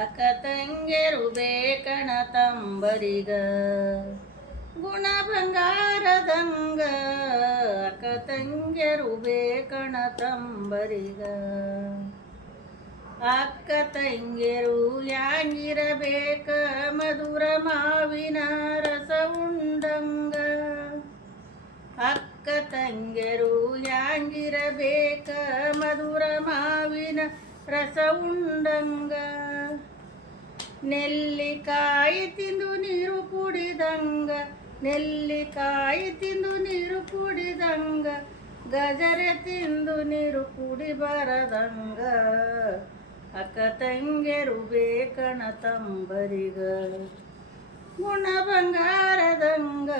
ಅಕ್ಕ ತಂಗೆರು ಬೇಕಣ ತಂಬರಿಗ, ಗುಣ ಬಂಗಾರದಂಗ. ಅಕ್ಕ ತಂಗೆರು ಬೇಕಣ ತಂಬರಿಗ, ಅಕ್ಕ ತಂಗೆರು ಯಾಂಗಿರಬೇಕ. ಮಧುರ ಮಾವಿನ ರಸ ಉಂಡಂಗ, ಅಕ್ಕ ತಂಗೆರು ಯಾಂಗಿರಬೇಕ. ಮಧುರ ಮಾವಿನ ರಸ ಉಂಡಂಗ ನೆಲ್ಲಿಕಾಯಿ ತಿಂದು ನೀರು ಕುಡಿದಂಗ, ನೆಲ್ಲಿಕಾಯಿ ತಿಂದು ನೀರು ಕುಡಿದಂಗ, ಗಜರೆ ತಿಂದು ನೀರು ಕುಡಿ ಬರದಂಗ. ಅಕ್ಕ ತಂಗೆರು ಬೇಕಣ ತಂಬರಿಗ, ಗುಣ ಬಂಗಾರದಂಗ.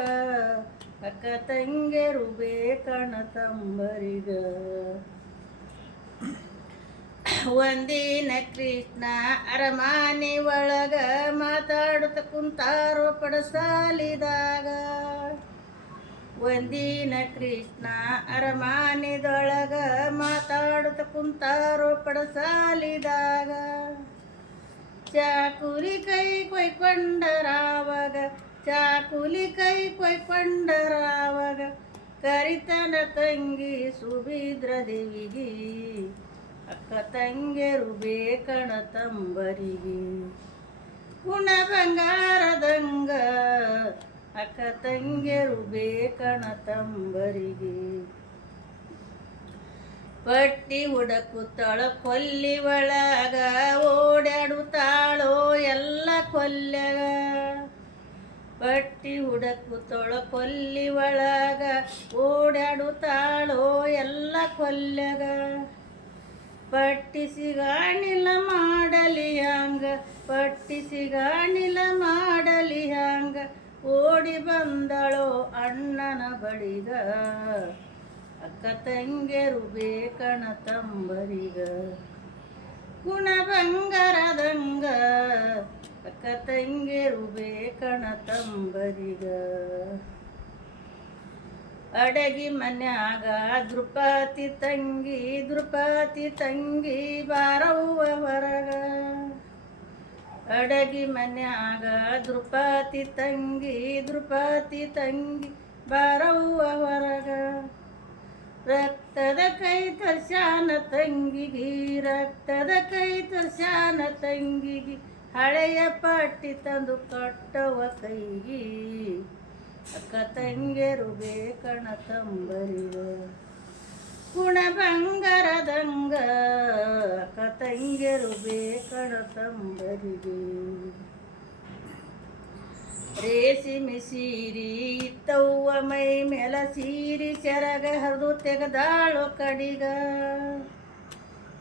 ಅಕ್ಕ ತಂಗೆರು ಬೇಕಣ ತಂಬರಿಗ. ಒಂದಿನ ಕೃಷ್ಣ ಅರಮಾನೆ ಒಳಗ ಮಾತಾಡುತ್ತ ಕುಂತಾರೋ ಪಡಸಾಲಿದಾಗ. ಒಂದಿನ ಕೃಷ್ಣ ಅರಮಾನೆದೊಳಗ ಮಾತಾಡುತ್ತ ಕುಂತಾರೋ ಪಡಸಾಲಿದಾಗ. ಚಾಕುಲಿ ಕೈ ಕೊಯ್ಕೊಂಡರಾವಾಗ, ಚಾಕುಲಿ ಕೈ ಕೊಯ್ಕೊಂಡರಾವಾಗ, ಕರಿತನ ತಂಗಿ ಸುಭೀದ್ರ ದೇವಿಗೆ ಅಕ್ಕ ತಂಗೆರು ಬೇಕಣ ತಂಬರಿಗೆ. ಗುಣ ಬಂಗಾರದಂಗ ಅಕ್ಕ ತಂಗೆರು ಬೇಕಣ ತಂಬರಿಗೆ. ಪಟ್ಟಿ ಹುಡಕುತ್ತಾಳ ಕೊಲ್ಲಿ ಒಳಗ ಓಡಾಡುತ್ತಾಳೋ ಎಲ್ಲ ಕೊಲ್ಲೆಗ ಪಟ್ಟಿ ಹುಡಕುತ್ತಾಳ ಕೊಲ್ಲಿ ಒಳಗ ಓಡಾಡುತ್ತಾಳೋ ಎಲ್ಲ ಕೊಲ್ಲೆಗ ಪಟ್ಟಿ ಸಿಗಾಣಿಲ್ಲ ಮಾಡಲಿ ಹಂಗ ಪಟ್ಟಿಸಿಗಾಣಿಲ ಮಾಡಲಿ ಹಂಗ, ಓಡಿ ಬಂದಳೋ ಅಣ್ಣನ ಬಳಿಗ. ಅಕ್ಕ ತಂಗೆರು ಬೇಕಣ ತಂಬರಿಗ. ಗುಣ ಬಂಗಾರದಂಗ ಅಕ್ಕ ತಂಗೆರು ಬೇಕಣ ತಂಬರಿಗ. ಅಡಗಿ ಮನ್ಯಾಗ ದೃಪತಿ ತಂಗಿ ದೃಪತಿ ತಂಗಿ ಬಾರವ್ವ ಹೊರಗ ಅಡಗಿ ಮನ್ಯಾಗ ದೃಪತಿ ತಂಗಿ ದೃಪತಿ ತಂಗಿ ಬಾರವ್ವ ಹೊರಗ ರಕ್ತದ ಕೈ ತರ್ಶಾನ ತಂಗಿಗಿ, ರಕ್ತದ ಕೈ ತರ್ಶಾನ ತಂಗಿಗಿ, ಹಳೆಯ ಪಟ್ಟಿ ತಂದು ಕಟ್ಟವ ಕೈಗಿ. ಅಕ್ಕ ತಂಗೆರು ಬೇಕಣ ತಂಬರಿಗ. ಗುಣ ಬಂಗಾರದಂಗ ಅಕ್ಕ ತಂಗೆರು ಬೇಕಣ ತಂಬರಿಗೆ. ರೇಸಿಮಿ ಸೀರಿ ಇತ್ತವ್ವ ಮೈ ಮೇಲ ಸೀರಿ ಸೆರಗ ಹರಿದು ತೆಗೆದಾಳು ಕಡಿಗ.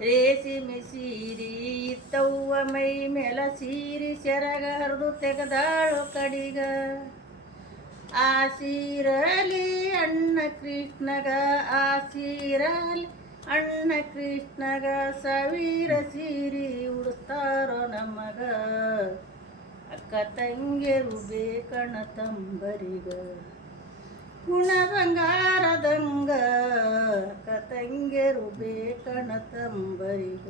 ರೇಸಿಮಿ ಸೀರಿ ಇತ್ತವ್ವ ಮೈ ಮೇಲ ಸೀರಿ ಸೆರಗ ಹರಿದು ತೆಗೆದಾಳು ಕಡಿಗ. ಆಸೀರಲಿ ಅಣ್ಣ ಕೃಷ್ಣಗ, ಆಸೀರಲಿ ಅಣ್ಣ ಕೃಷ್ಣಗ, ಸವೀರ ಸೀರಿ ಉಡಿಸ್ತಾರೋ ನಮಗ? ಅಕ್ಕ ತಂಗೆರು ಬೇಕಣ ತಂಬರಿಗ? ಗುಣ ಬಂಗಾರದಂಗ ಅಕ್ಕ ತಂಗೆರು ಬೇಕಣ ತಂಬರಿಗ?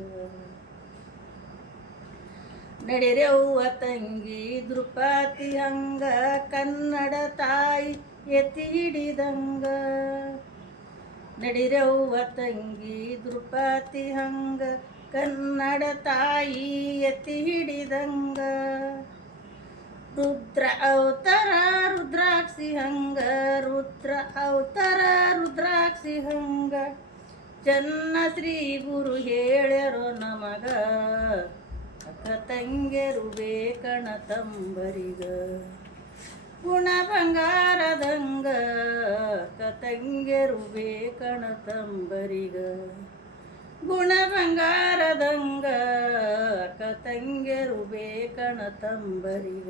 ನಡಿರೆವ್ವ ತಂಗಿ ದೃಪತಿ ಹಂಗ ಕನ್ನಡ ತಾಯಿ ಎತ್ತಿ ಹಿಡಿದಂಗ. ನಡಿರೆವ್ವ ತಂಗಿ ದೃಪತಿ ಹಂಗ ಕನ್ನಡ ತಾಯಿ ಎತ್ತಿ ಹಿಡಿದಂಗ. ರುದ್ರ ಅವತಾರ ರುದ್ರಾಕ್ಷಿ ಹಂಗ, ರುದ್ರ ಅವತಾರ ರುದ್ರಾಕ್ಷಿ ಹಂಗ. ಚನ್ನ ಶ್ರೀ ಗುರು ಹೇಳ್ಯಾರೋ ನಮಗ. ಅಕ್ಕ ಕಣ ತಂಬರಿಗ. ಗುಣ ಬಂಗಾರದಂಗ ಅಕ್ಕ ಕಣ ತಂಬರಿಗ. ಗುಣ ಬಂಗಾರದಂಗ ಅಕ್ಕ ಕಣ ತಂಬರಿಗ.